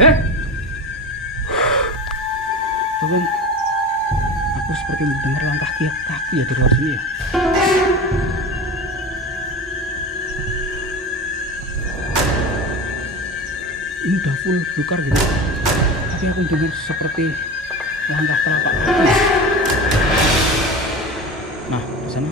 Eh, teman, aku seperti mendengar langkah kaki ya di luar sini ya. Ini udah full bukar gitu, tapi aku dengar seperti langkah telapak kaki. Nah, di sana.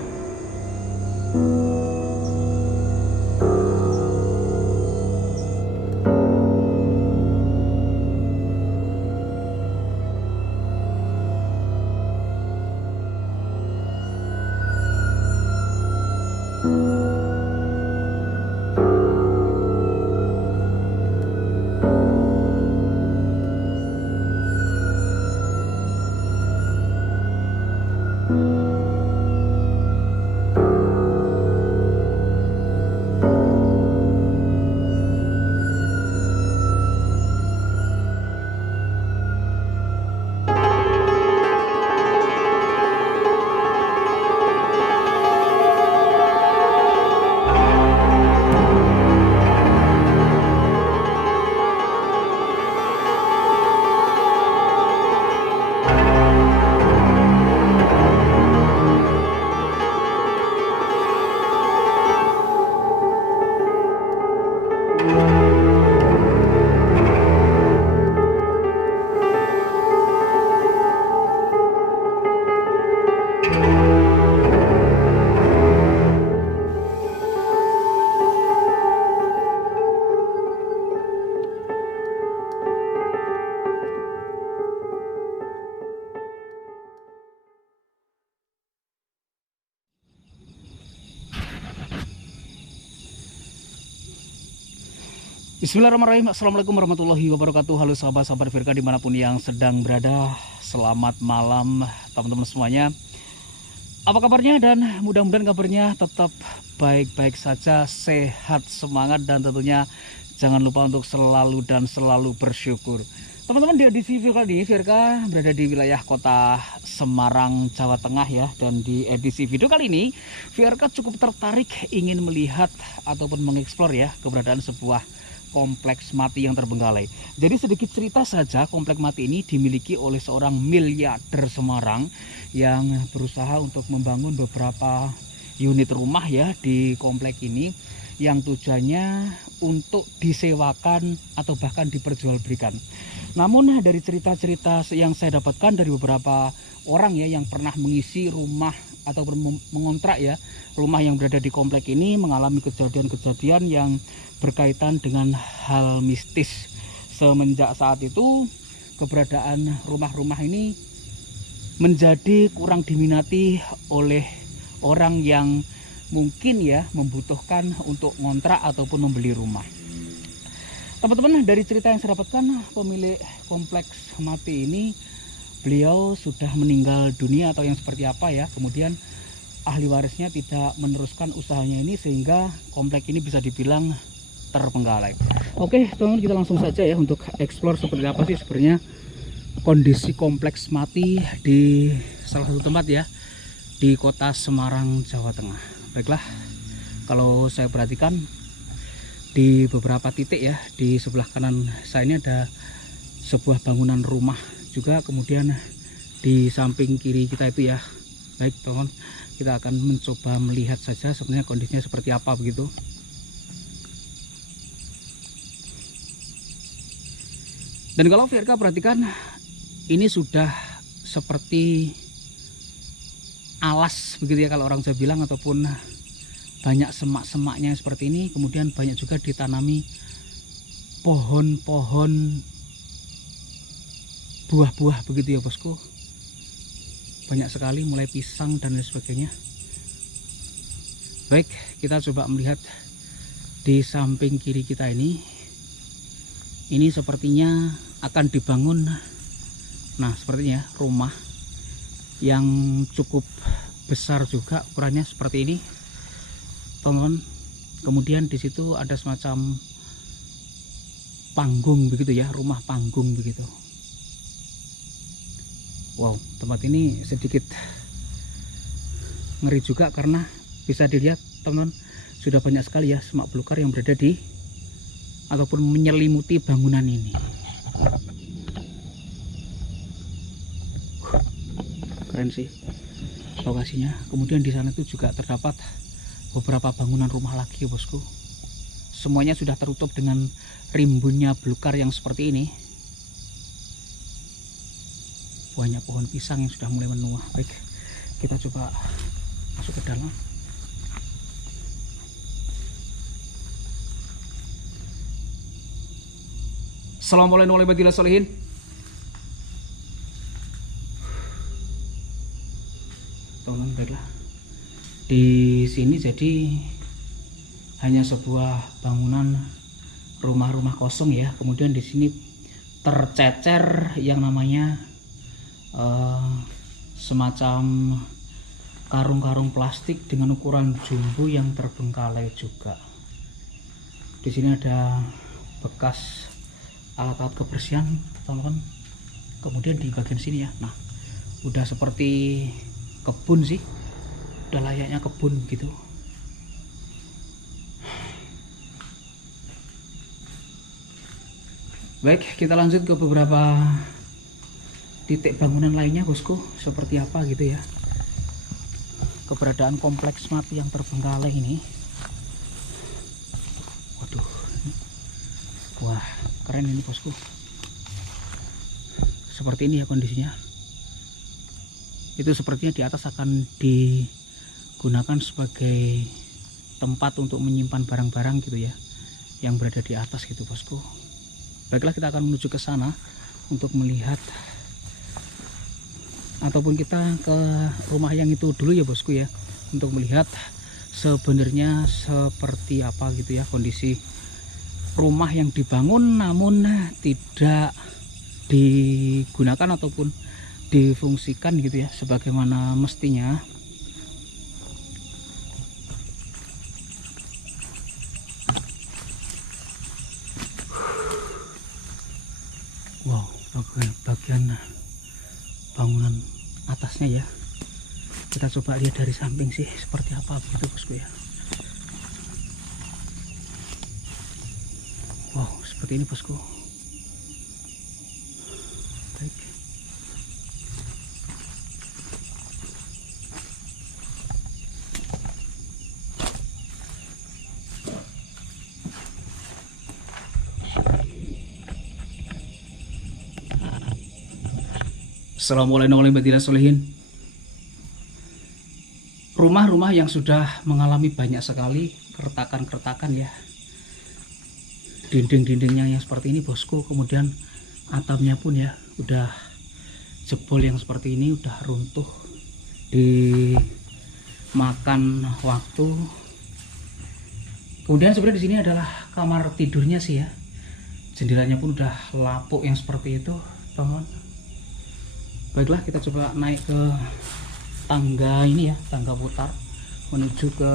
Bismillahirrahmanirrahim. Assalamualaikum warahmatullahi wabarakatuh. Halo sahabat-sahabat Firka dimanapun yang sedang berada. Selamat malam teman-teman semuanya. Apa kabarnya? Dan mudah-mudahan kabarnya tetap baik-baik saja, sehat, semangat, dan tentunya jangan lupa untuk selalu dan selalu bersyukur. Teman-teman, di edisi video kali ini Firka berada di wilayah kota Semarang, Jawa Tengah ya. Dan di edisi video kali ini Firka cukup tertarik ingin melihat ataupun mengeksplor ya keberadaan sebuah kompleks mati yang terbengkalai. Jadi sedikit cerita saja, kompleks mati ini dimiliki oleh seorang miliarder Semarang yang berusaha untuk membangun beberapa unit rumah ya di kompleks ini, yang tujuannya untuk disewakan atau bahkan diperjualbelikan. Namun dari cerita-cerita yang saya dapatkan dari beberapa orang ya yang pernah mengisi rumah ataupun mengontrak ya rumah yang berada di kompleks ini, mengalami kejadian-kejadian yang berkaitan dengan hal mistis. Semenjak saat itu keberadaan rumah-rumah ini menjadi kurang diminati oleh orang yang mungkin ya membutuhkan untuk ngontrak ataupun membeli rumah. Teman-teman, dari cerita yang saya dapatkan, pemilik kompleks mati ini beliau sudah meninggal dunia atau yang seperti apa ya. Kemudian ahli warisnya tidak meneruskan usahanya ini sehingga kompleks ini bisa dibilang terbengkalai. Oke teman-teman, kita langsung saja ya untuk explore seperti apa sih sebenarnya kondisi kompleks mati di salah satu tempat ya di kota Semarang, Jawa Tengah. Baiklah, kalau saya perhatikan di beberapa titik ya di sebelah kanan saya ini ada sebuah bangunan rumah juga, kemudian di samping kiri kita itu ya. Baik teman-teman, kita akan mencoba melihat saja sebenarnya kondisinya seperti apa begitu. Dan kalau Firka perhatikan, ini sudah seperti alas begitu ya kalau orang Jawa bilang, ataupun banyak semak-semaknya seperti ini. Kemudian banyak juga ditanami pohon-pohon buah-buah begitu ya bosku. Banyak sekali, mulai pisang dan lain sebagainya. Baik, kita coba melihat di samping kiri kita ini. Ini sepertinya akan dibangun, nah sepertinya rumah yang cukup besar juga ukurannya seperti ini teman-teman. Kemudian di situ ada semacam panggung begitu ya, rumah panggung begitu. Wow, tempat ini sedikit ngeri juga karena bisa dilihat teman-teman, sudah banyak sekali ya semak belukar yang berada di ataupun menyelimuti bangunan ini. keren sih lokasinya. Kemudian di sana itu juga terdapat beberapa bangunan rumah lagi ya bosku. Semuanya sudah tertutup dengan rimbunnya belukar yang seperti ini. Banyak pohon pisang yang sudah mulai menua. Baik, kita coba masuk ke dalam. Assalamualaikum warahmatullahi wabarakatuh. Teman-teman, baiklah. Di sini jadi hanya sebuah bangunan rumah-rumah kosong ya. Kemudian di sini tercecer yang namanya semacam karung-karung plastik dengan ukuran jumbo yang terbengkalai juga. Di sini ada bekas alat-alat kebersihan, teman-teman. Kemudian di bagian sini ya, nah udah seperti kebun sih, udah layaknya kebun gitu. Baik, kita lanjut ke beberapa titik bangunan lainnya bosku, seperti apa gitu ya keberadaan kompleks mati yang terbengkalai ini. Waduh, wah keren ini bosku. Seperti ini ya kondisinya. Itu sepertinya di atas akan digunakan sebagai tempat untuk menyimpan barang-barang gitu ya, yang berada di atas gitu bosku. Baiklah, kita akan menuju ke sana untuk melihat, ataupun kita ke rumah yang itu dulu ya bosku ya, untuk melihat sebenarnya seperti apa gitu ya kondisi rumah yang dibangun namun tidak digunakan ataupun difungsikan gitu ya sebagaimana mestinya. Wow, bagian bangunan atasnya ya, kita coba lihat dari samping sih seperti apa begitu bosku ya. Wow, seperti ini bosku. Baik. Assalamualaikum warahmatullahi wabarakatuh. Rumah-rumah yang sudah mengalami banyak sekali keretakan-keretakan ya. Dinding-dindingnya yang seperti ini bosku. Kemudian atapnya pun ya udah jebol yang seperti ini, udah runtuh dimakan waktu. Kemudian sebenarnya di sini adalah kamar tidurnya sih ya. Jendelanya pun udah lapuk yang seperti itu, teman. Baiklah, kita coba naik ke tangga ini ya, tangga putar menuju ke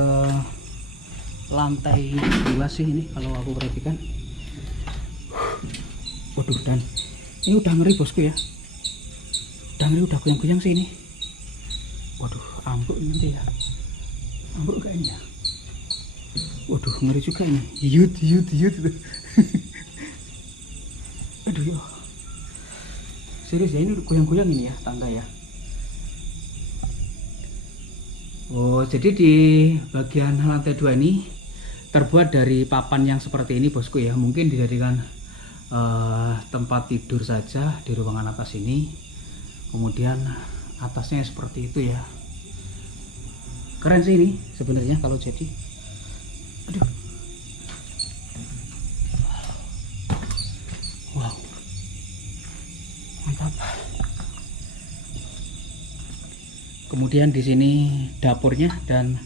lantai 2 sih ini kalau aku perhatikan. Waduh, dan ini udah ngeri bosku ya, udah ngeri, udah goyang-goyang sih ini. Waduh, ambruk nanti ya, ambruk gak ini ya. Waduh, ngeri juga ini, yut aduh ya, serius ya, ini goyang-goyang ini ya tangga ya. Oh, jadi di bagian lantai 2 ini terbuat dari papan yang seperti ini bosku ya. Mungkin dijadikan tempat tidur saja di ruangan atas ini. Kemudian atasnya seperti itu ya. Keren sih ini sebenarnya kalau jadi. Aduh. Wow. Mantap. Kemudian di sini dapurnya dan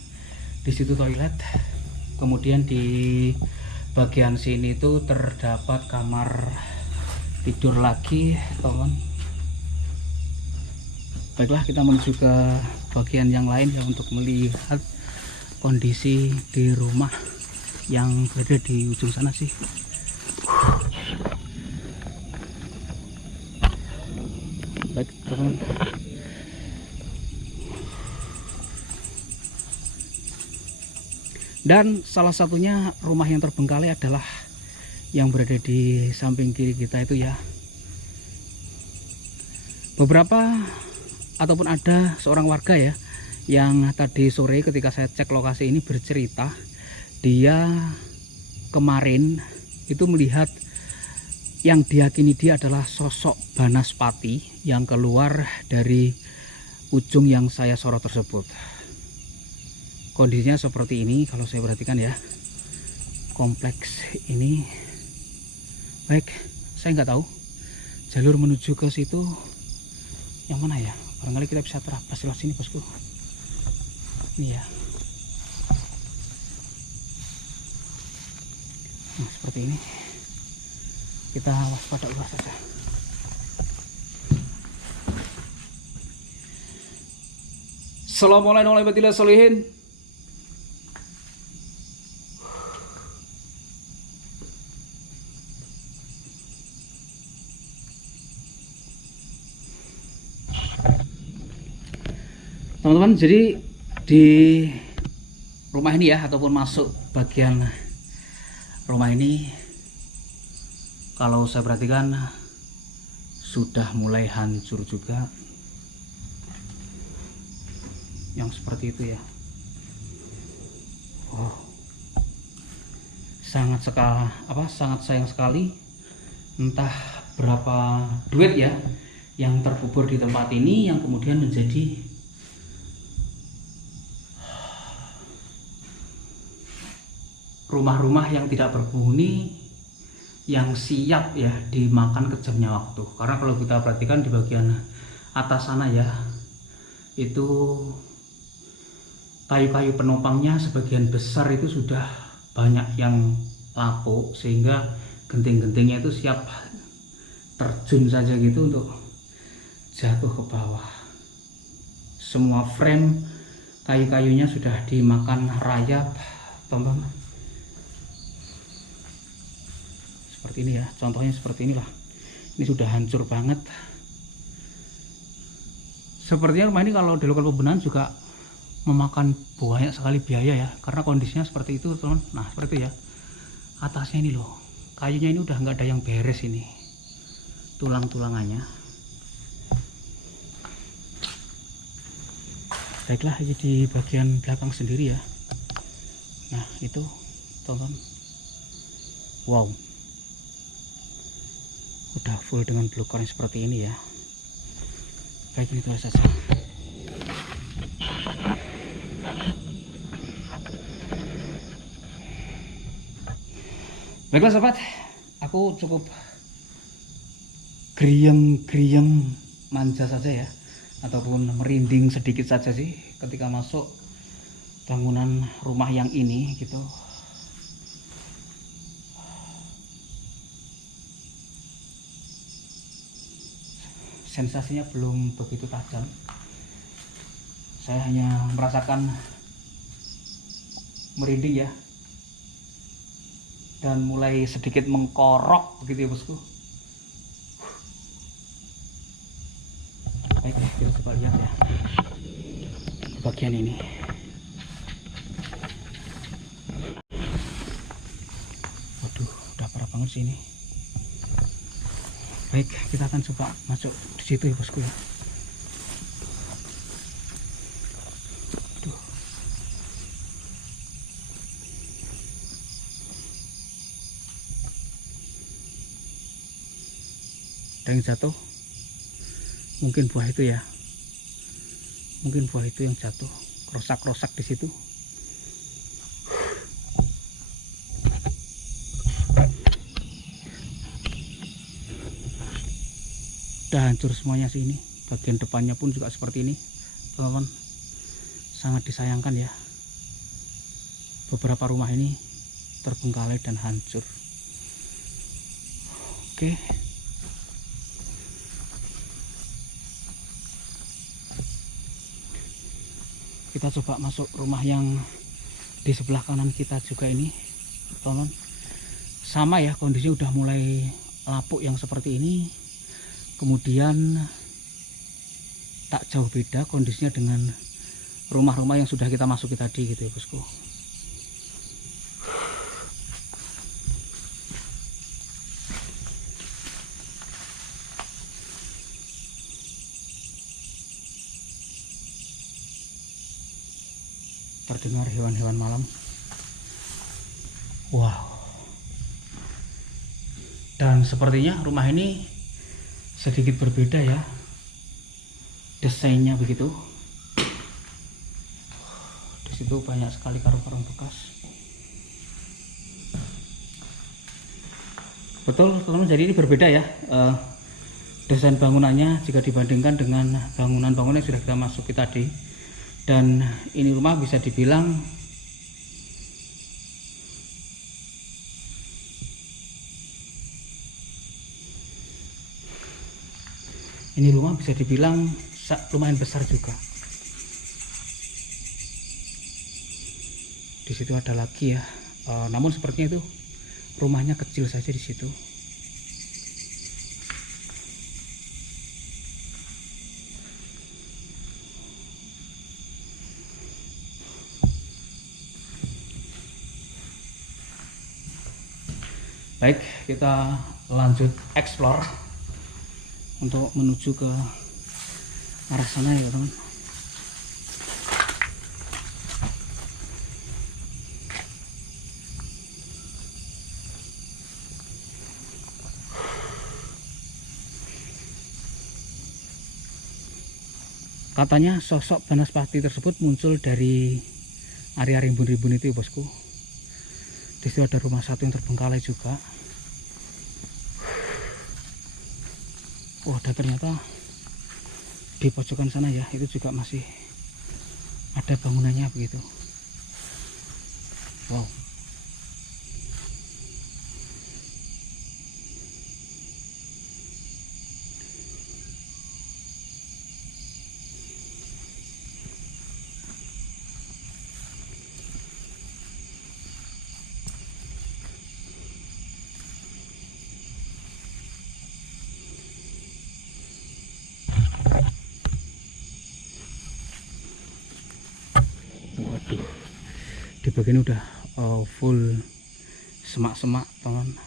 di situ toilet. Kemudian di bagian sini itu terdapat kamar tidur lagi, teman. Baiklah, kita menuju ke bagian yang lain ya untuk melihat kondisi di rumah yang berada di ujung sana sih. Baik, teman. Dan salah satunya rumah yang terbengkalai adalah yang berada di samping kiri kita itu ya. Beberapa ataupun ada seorang warga ya yang tadi sore ketika saya cek lokasi ini bercerita, dia kemarin itu melihat yang diyakini dia adalah sosok Banaspati yang keluar dari ujung yang saya sorot tersebut. Kondisinya seperti ini kalau saya perhatikan ya, kompleks ini. Baik, saya nggak tahu jalur menuju ke situ yang mana ya. Barangkali kita bisa terabas lewat sini bosku. Ini ya. Nah seperti ini, kita waspada ulas saja. Assalamualaikum warahmatullahi wabarakatuh. Teman-teman, jadi di rumah ini ya, ataupun masuk bagian rumah ini, kalau saya perhatikan sudah mulai hancur juga, yang seperti itu ya. Oh, sangat sayang sekali. Entah berapa duit ya yang terkubur di tempat ini, yang kemudian menjadi rumah-rumah yang tidak berpenghuni, yang siap ya dimakan kejamnya waktu. Karena kalau kita perhatikan di bagian atas sana ya, itu kayu-kayu penopangnya sebagian besar itu sudah banyak yang lapuk, sehingga genting-gentingnya itu siap terjun saja gitu untuk jatuh ke bawah. Semua frame kayu-kayunya sudah dimakan rayap, teman-teman. Seperti ini ya, contohnya seperti inilah. Ini sudah hancur banget. Sepertinya rumah ini kalau dilakukan pembenahan juga memakan banyak sekali biaya ya, karena kondisinya seperti itu teman. Nah seperti itu ya, atasnya ini loh, kayunya ini udah nggak ada yang beres ini, tulang-tulangannya. Baiklah, ini di bagian belakang sendiri ya. Nah itu teman, wow, udah full dengan blokar seperti ini ya. Baik, ini saja. Baiklah sobat, aku cukup geriang manja saja ya, ataupun merinding sedikit saja sih ketika masuk bangunan rumah yang ini gitu. Sensasinya belum begitu tajam. Saya hanya merasakan merinding ya, dan mulai sedikit mengkorok begitu ya bosku. Baik, kita coba lihat ya bagian ini. Waduh, udah parah banget sih ini. Baik, kita akan coba masuk di situ ya bosku ya. Aduh. Ada yang jatuh. Mungkin buah itu ya. Mungkin buah itu yang jatuh. Rosak-rosak di situ. Udah hancur semuanya sih ini. Bagian depannya pun juga seperti ini teman-teman. Sangat disayangkan ya, beberapa rumah ini terbengkalai dan hancur. Oke, kita coba masuk rumah yang di sebelah kanan kita juga ini teman-teman. Sama ya, kondisinya udah mulai lapuk yang seperti ini. Kemudian tak jauh beda kondisinya dengan rumah-rumah yang sudah kita masuki tadi gitu ya bosku. terdengar hewan-hewan malam. Wow. Dan sepertinya rumah ini sedikit berbeda ya, desainnya begitu. Di situ banyak sekali karung-karung bekas. Betul teman-teman, jadi ini berbeda ya desain bangunannya jika dibandingkan dengan bangunan-bangunan yang sudah kita masuki tadi. Dan ini rumah bisa dibilang lumayan besar juga. Di situ ada lagi ya, namun sepertinya itu rumahnya kecil saja di situ. Baik, kita lanjut explore untuk menuju ke arah sana ya teman. Katanya sosok Banaspati tersebut muncul dari area rimbun-rimbun itu ya bosku. Di situ ada rumah satu yang terbengkalai juga. Oh, dan ternyata di pojokan sana ya, itu juga masih ada bangunannya begitu. Wow. Waduh, di bagian udah full semak-semak teman.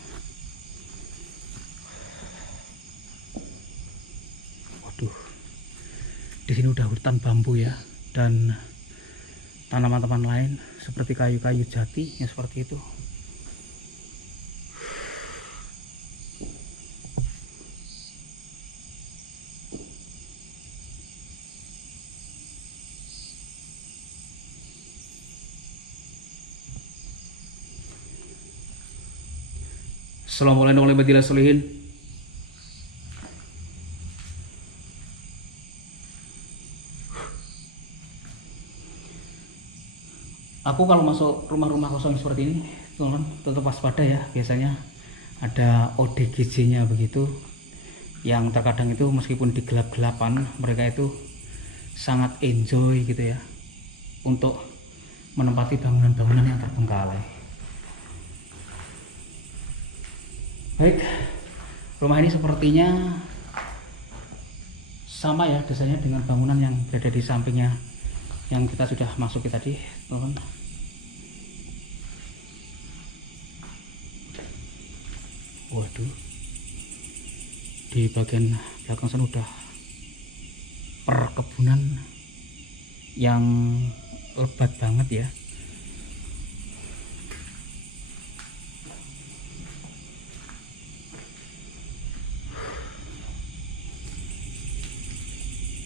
Waduh, di sini udah hutan bambu ya, dan tanaman-tanaman lain seperti kayu-kayu jati yang seperti itu. Assalamualaikum warahmatullahi wabarakatuh. Aku kalau masuk rumah-rumah kosong seperti ini, teman-teman, tetap waspada ya. Biasanya ada ODGJ-nya begitu, yang terkadang itu meskipun di gelap-gelapan mereka itu sangat enjoy gitu ya untuk menempati bangunan-bangunan yang terbengkalai. Baik, rumah ini sepertinya sama ya desainnya dengan bangunan yang berada di sampingnya yang kita sudah masuki tadi, teman-teman. Waduh, di bagian belakang sana udah perkebunan yang lebat banget ya.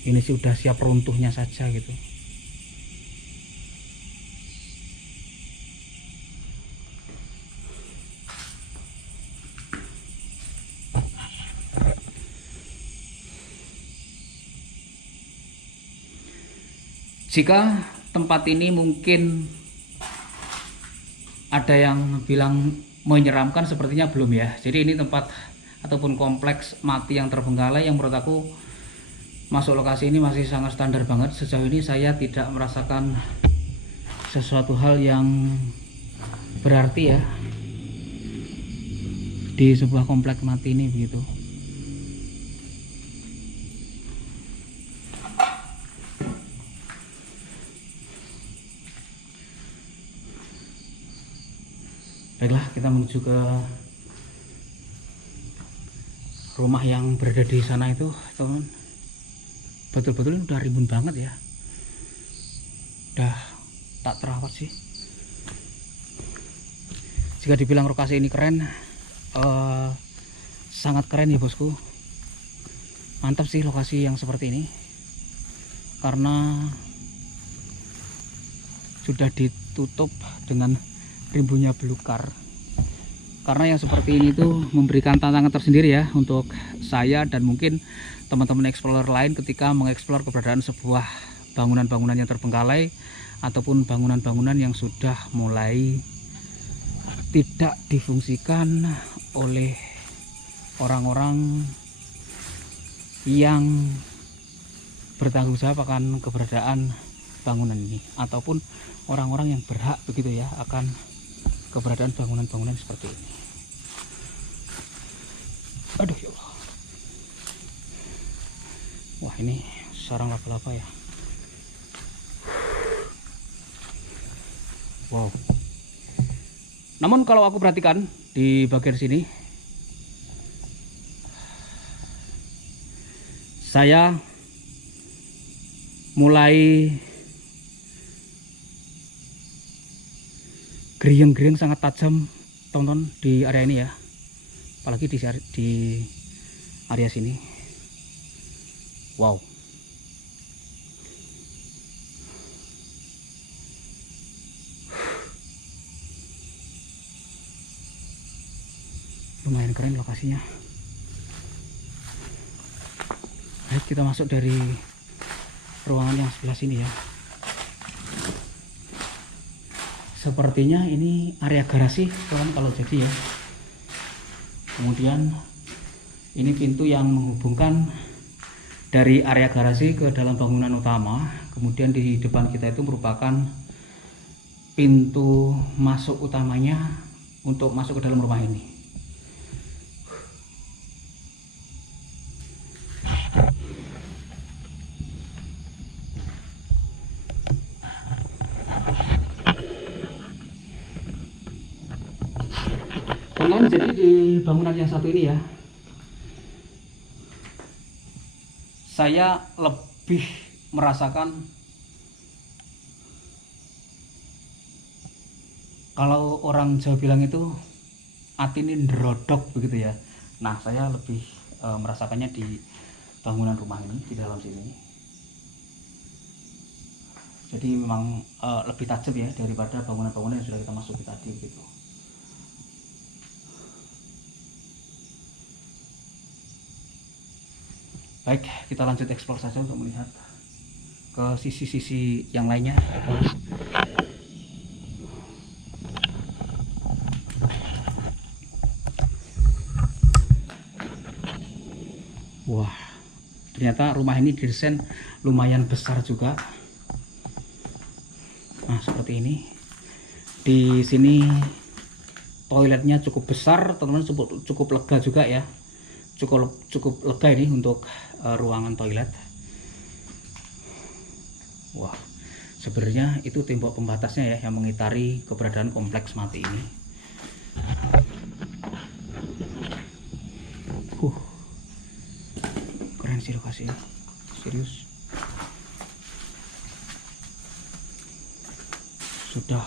Ini sih udah siap runtuhnya saja gitu. Jika tempat ini mungkin ada yang bilang menyeramkan, sepertinya belum ya. Jadi ini tempat ataupun kompleks mati yang terbengkalai yang menurut aku masuk lokasi ini masih sangat standar banget. Sejauh ini saya tidak merasakan sesuatu hal yang berarti ya di sebuah kompleks mati ini begitu. Baiklah, kita menuju ke rumah yang berada di sana itu, teman. Betul-betul udah rimbun banget ya. Udah tak terawat sih. Jika dibilang lokasi ini keren, sangat keren ya bosku. Mantap sih lokasi yang seperti ini, karena sudah ditutup dengan rimbunnya belukar. Karena yang seperti ini tuh memberikan tantangan tersendiri ya untuk saya dan mungkin teman-teman explorer lain ketika mengeksplor keberadaan sebuah bangunan-bangunan yang terbengkalai ataupun bangunan-bangunan yang sudah mulai tidak difungsikan oleh orang-orang yang bertanggung jawab akan keberadaan bangunan ini, ataupun orang-orang yang berhak begitu ya akan keberadaan bangunan-bangunan seperti ini. Aduh ya Allah. Wah, ini sarang laba-laba ya. Wow. Namun kalau aku perhatikan di bagian sini, saya mulai geriang-geriang sangat tajam teman-teman di area ini ya, apalagi di area sini. Wow, lumayan keren lokasinya. Baik, kita masuk dari ruangan yang sebelah sini ya. Sepertinya ini area garasi teman kalau jadi ya. Kemudian ini pintu yang menghubungkan dari area garasi ke dalam bangunan utama. Kemudian di depan kita itu merupakan pintu masuk utamanya untuk masuk ke dalam rumah ini. Jadi di bangunan yang satu ini ya, saya lebih merasakan kalau orang Jawa bilang itu atine ndrodok begitu ya. Nah, saya lebih merasakannya di bangunan rumah ini, di dalam sini. Jadi memang lebih tajam ya daripada bangunan-bangunan yang sudah kita masuki tadi gitu. Baik, kita lanjut eksplor saja untuk melihat ke sisi-sisi yang lainnya. Wah, ternyata rumah ini didesain lumayan besar juga. Nah, seperti ini. Di sini toiletnya cukup besar, teman-teman, cukup lega juga ya. Cukup lega ini untuk ruangan toilet. Wah, sebenarnya itu tembok pembatasnya ya yang mengitari keberadaan kompleks mati ini. Keren sih lokasi ini, serius. Sudah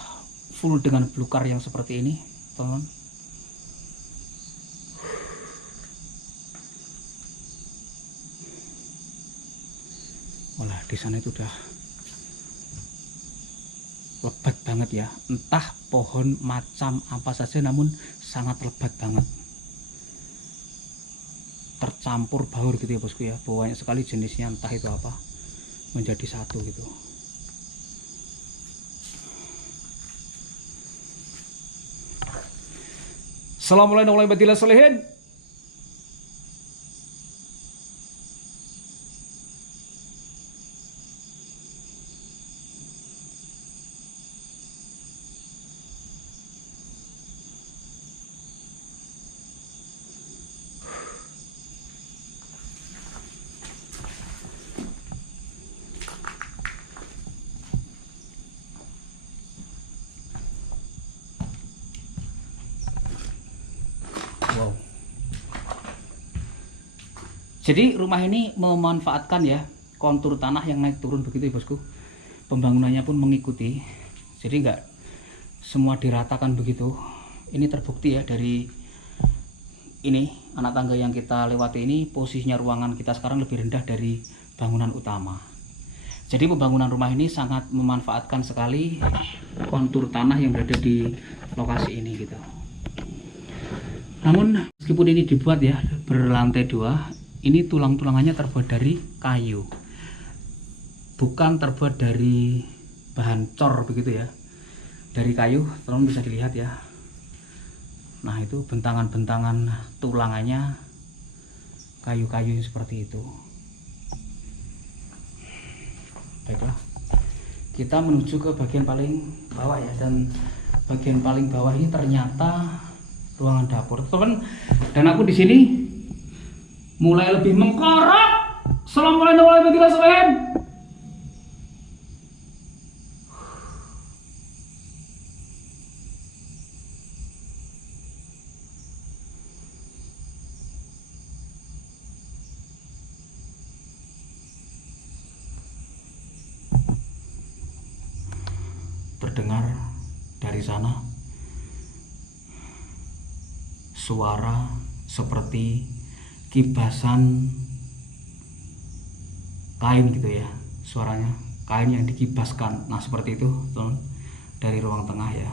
full dengan belukar yang seperti ini, teman-teman. Walah, di sana itu udah lebat banget ya, entah pohon macam apa saja namun sangat lebat banget, tercampur baur gitu ya bosku ya, banyak sekali jenisnya, entah itu apa, menjadi satu gitu. Assalamualaikum warahmatullahi wabarakatuh. Wow. Jadi rumah ini memanfaatkan ya kontur tanah yang naik turun begitu ya bosku. Pembangunannya pun mengikuti. Jadi nggak semua diratakan begitu. Ini terbukti ya dari ini anak tangga yang kita lewati ini, posisinya ruangan kita sekarang lebih rendah dari bangunan utama. Jadi pembangunan rumah ini sangat memanfaatkan sekali kontur tanah yang berada di lokasi ini gitu. Namun meskipun ini dibuat ya berlantai 2, ini tulang-tulangannya terbuat dari kayu, bukan terbuat dari bahan cor begitu ya, dari kayu. Teman bisa dilihat ya. Nah itu bentangan-bentangan tulangannya kayu-kayu seperti itu. Baiklah, kita menuju ke bagian paling bawah ya, dan bagian paling bawah ini ternyata ruangan dapur, teman. Dan aku di sini mulai lebih mengkorak. Assalamualaikum warahmatullahi wabarakatuh. Terdengar dari sana suara seperti kibasan kain gitu ya, suaranya kain yang dikibaskan. Nah seperti itu teman, dari ruang tengah ya.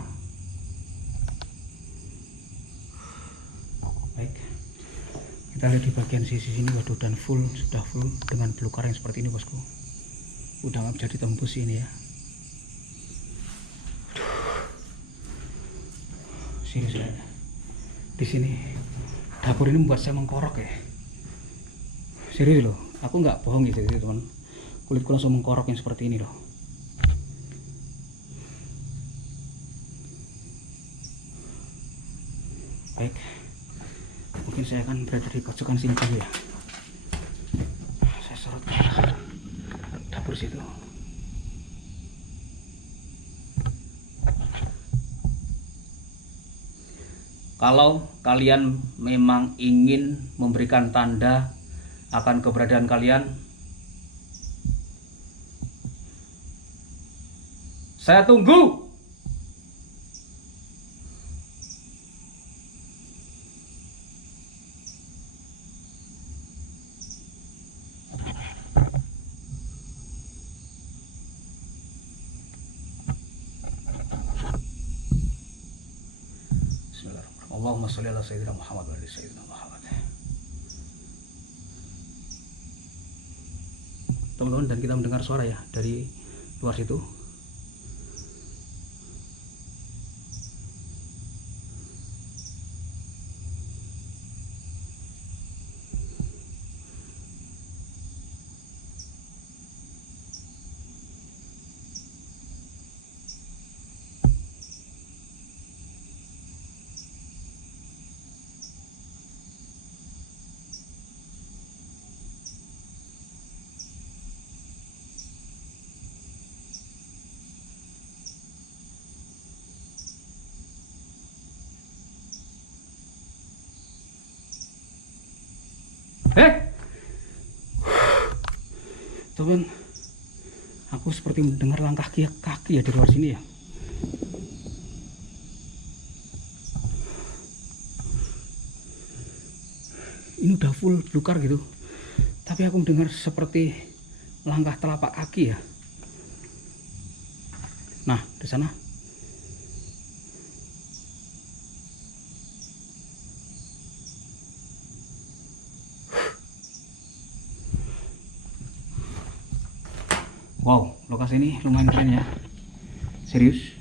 Baik, kita lihat di bagian sisi sini. Waduh, dan sudah full dengan belukar yang seperti ini bosku. Udah nggak bisa ditembus ini ya. Serius ya, di sini dapur ini membuat saya mengkorok ya. Serius loh, aku nggak bohong gitu teman. Kulitku langsung mengkorok yang seperti ini loh. Baik, mungkin saya akan berada di pojokan sini dulu ya. Saya sorot ke dapur situ. Kalau kalian memang ingin memberikan tanda akan keberadaan kalian, saya tunggu. Allahumma sholli ala sayyidina Muhammad wa ala sayyidina Muhammad. Teman-teman, dan kita mendengar suara ya dari luar situ. Teman, aku seperti mendengar langkah kaki ya di luar sini ya. Ini udah full belukar gitu, tapi aku mendengar seperti langkah telapak kaki ya. Nah, di sana. Wow, lokasi ini lumayan keren ya. Serius.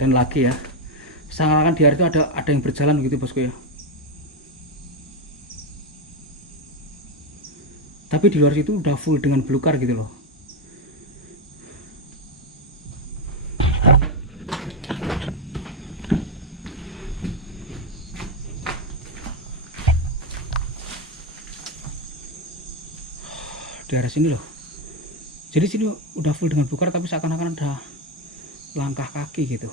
Dan lagi ya, seakan-akan di hari itu ada yang berjalan begitu bosku ya. Tapi di luar situ udah full dengan belukar gitu loh. Di arah sini loh. Jadi sini udah full dengan belukar, tapi seakan-akan ada langkah kaki gitu.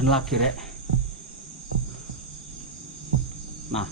dan lagi rek. Nah,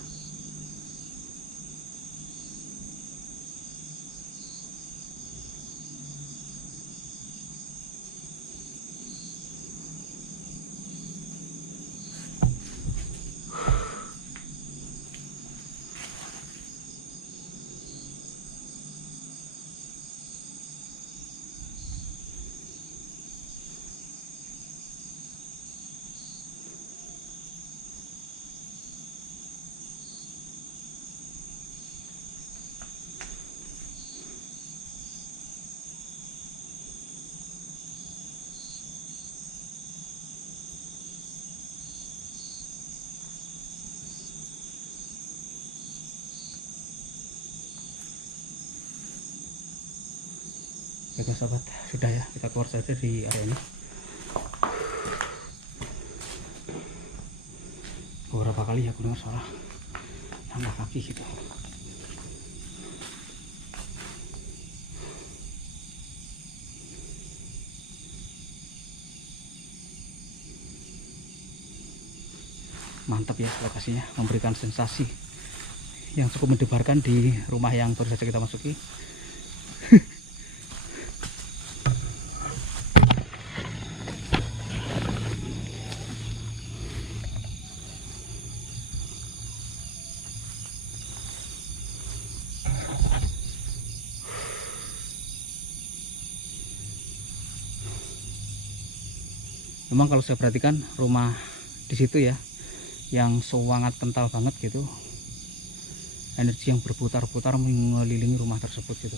baiklah sahabat, sudah ya, kita keluar saja di area ini. Beberapa kali aku dengar suara langkah kaki gitu. Mantap ya lokasinya, memberikan sensasi yang cukup mendebarkan di rumah yang baru saja kita masuki. Memang kalau saya perhatikan rumah di situ ya, yang sangat kental banget gitu, energi yang berputar-putar mengelilingi rumah tersebut gitu.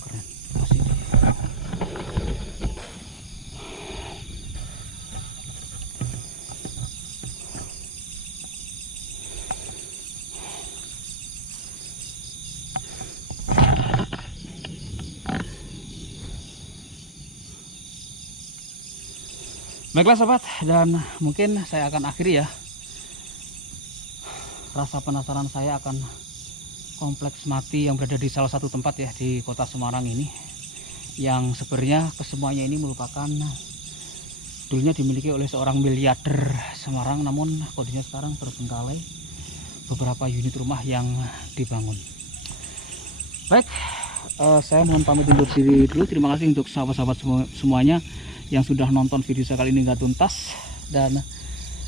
Keren lokasi ini. Baiklah sahabat, dan mungkin saya akan akhiri ya rasa penasaran saya akan kompleks mati yang berada di salah satu tempat ya di kota Semarang ini, yang sebenarnya kesemuanya ini merupakan dulunya dimiliki oleh seorang miliarder Semarang, namun kondisinya sekarang terbengkalai, beberapa unit rumah yang dibangun. Baik, saya mohon pamit undur diri dulu. Terima kasih untuk sahabat-sahabat semuanya yang sudah nonton video saya kali ini nggak tuntas, dan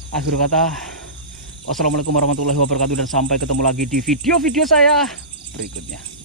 akhir kata wassalamualaikum warahmatullahi wabarakatuh, dan sampai ketemu lagi di video-video saya berikutnya.